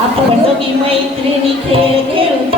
आपण दोघी मैत्रिणी खेळ खेळू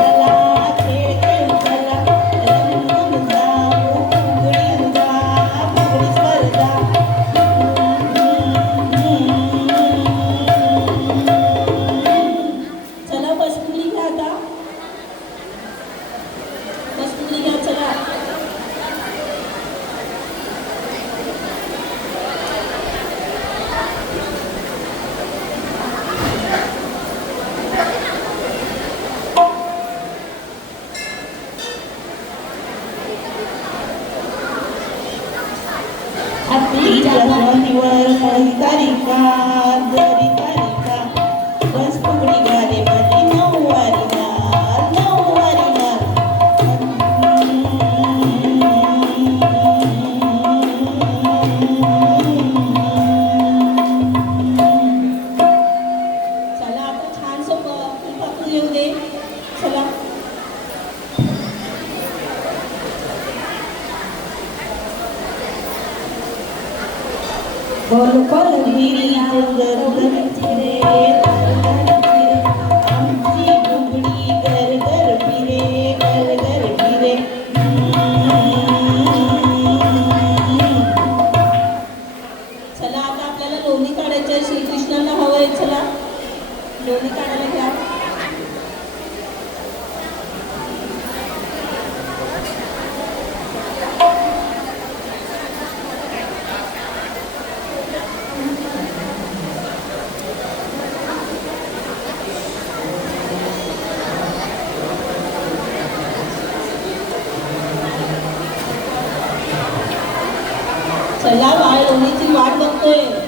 पहिला बाळ लोणीची वाट बघतोय.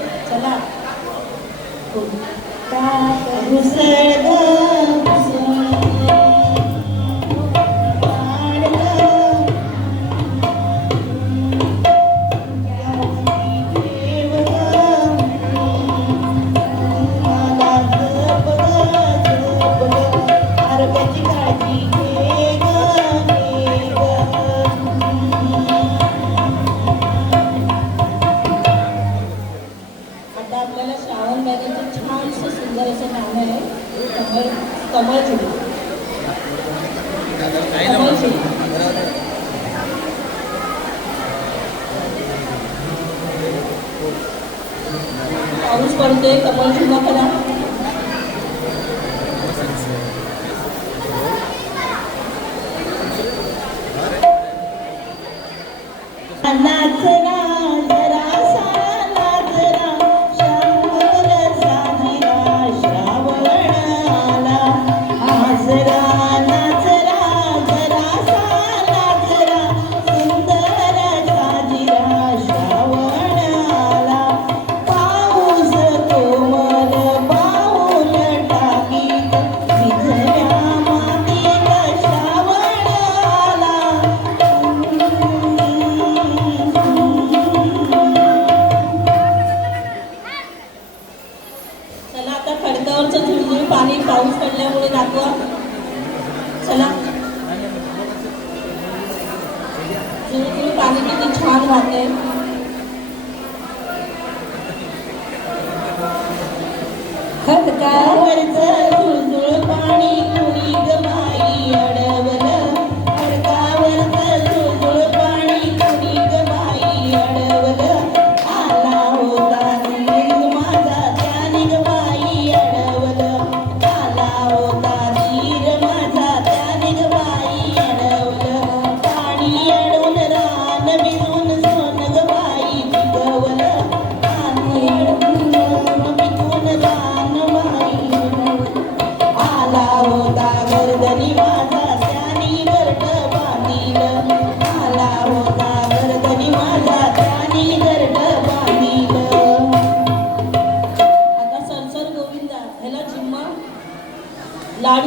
অবুজ করতে কপাল সম্ভাবনা पाणी किती छान वाटते हटका वरचा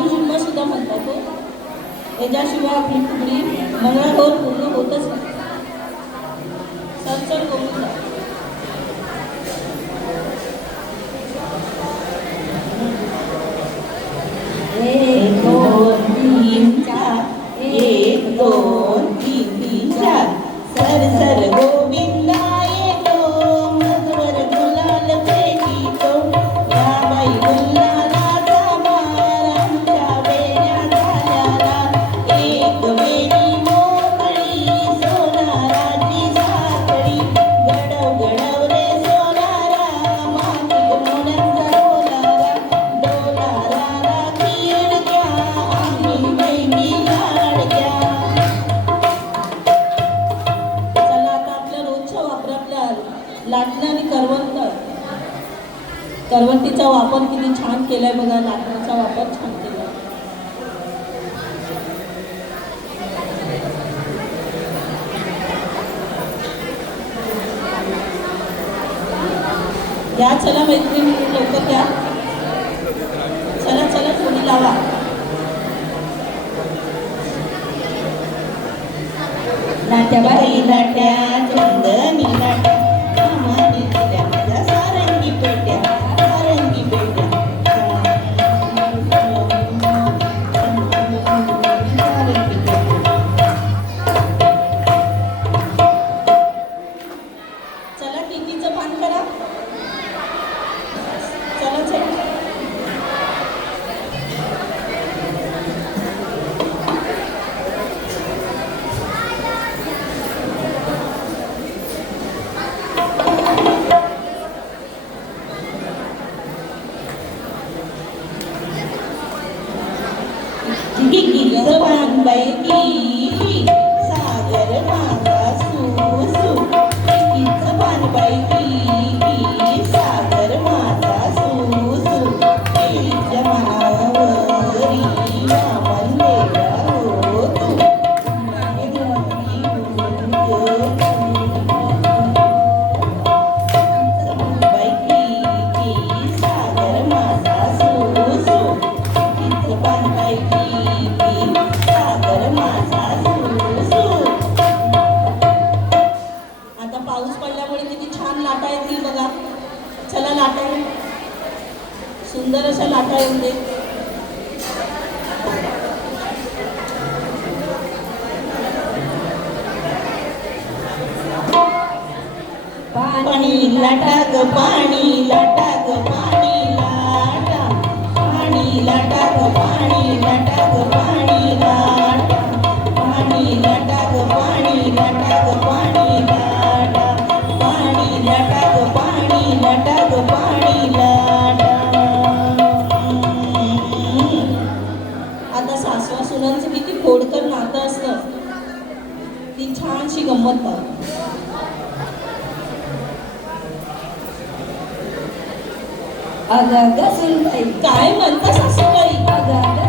अणुजिन्ह सुद्धा म्हणतात याच्याशिवाय आपली फुगडी मंगळागौर पूर्ण होतच नाही. सत्संग करवंटीचा वापर किती छान केलाय बघा लाकडाचा वापर छान केला या चला मैत्रिणी लवकर द्या चला चला थोडी लावा. नाट्या बाई नाट्या लाटा ग पाणी लाटा ग पाणी लाटा. पाणी लाटा ग पाणी लाटा ग पाणी लाटा. पाणी लाटा ग पाणी लाटा ग पाणी लाटा. पाणी लाटा ग पाणी लाटा पाणी लाटा. आता सासवा सुनांचं किती खोडकर नातं असतं. ती छानशी गंमत पाहू. Agada sa time ang tasasabay. Agada.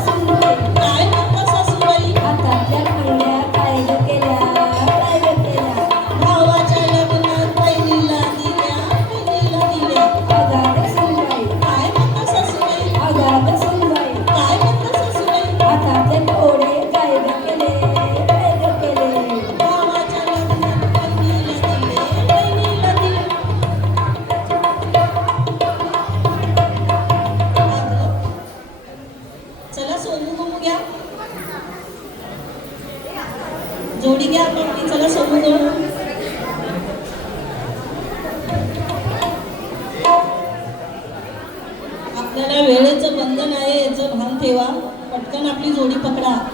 आहे याचं भान ठेवा. पटकन आपली जोडी पकडा.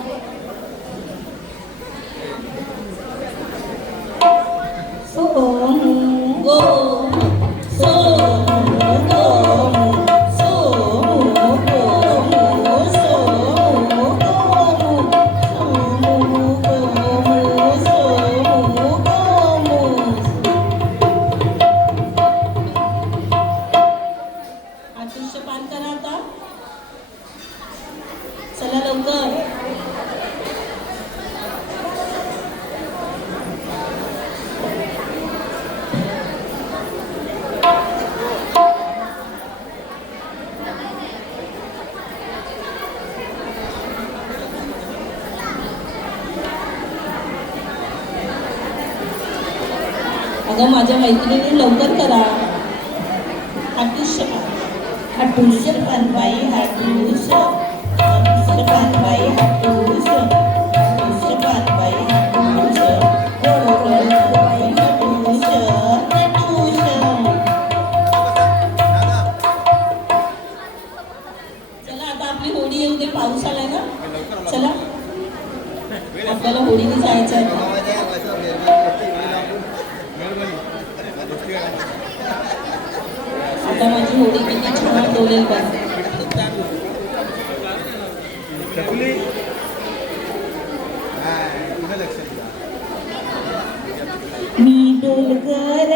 अगं माझ्या मैत्रिणी लवकर करा. आयुष्य पान हटूस पानबाई हाटूस हाटूस पानबाई हाटूस हाटूस पानबाई हाटूस पानबाई हाटूस हाटूस चला आता आपली होडी येऊ दे पाऊस आलाय ना? चला. आपल्याला होडीने जायचं आहे आता माझी होडी किती छान डोलेल बघ. मी डोलकर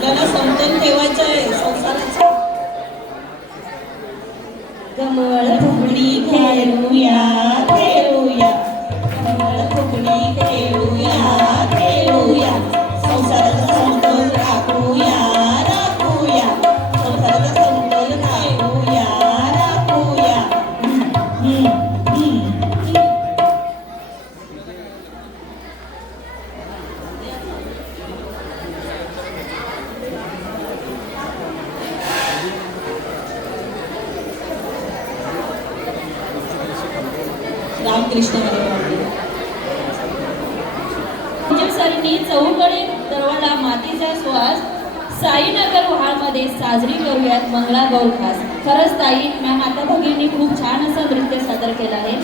आपल्याला समजून ठेवायचं आहे संसाराचं. कमळ फुगडी खेळूया खेळूया रामकृष्ण हरी चौकडे दरवाजा मातीचा श्वास साईनगर वहाळमध्ये साजरी करूयात मंगळागौर खास खरंच ताई मॅम आता भगिनी खूप छान असं नृत्य सादर केलं आहे.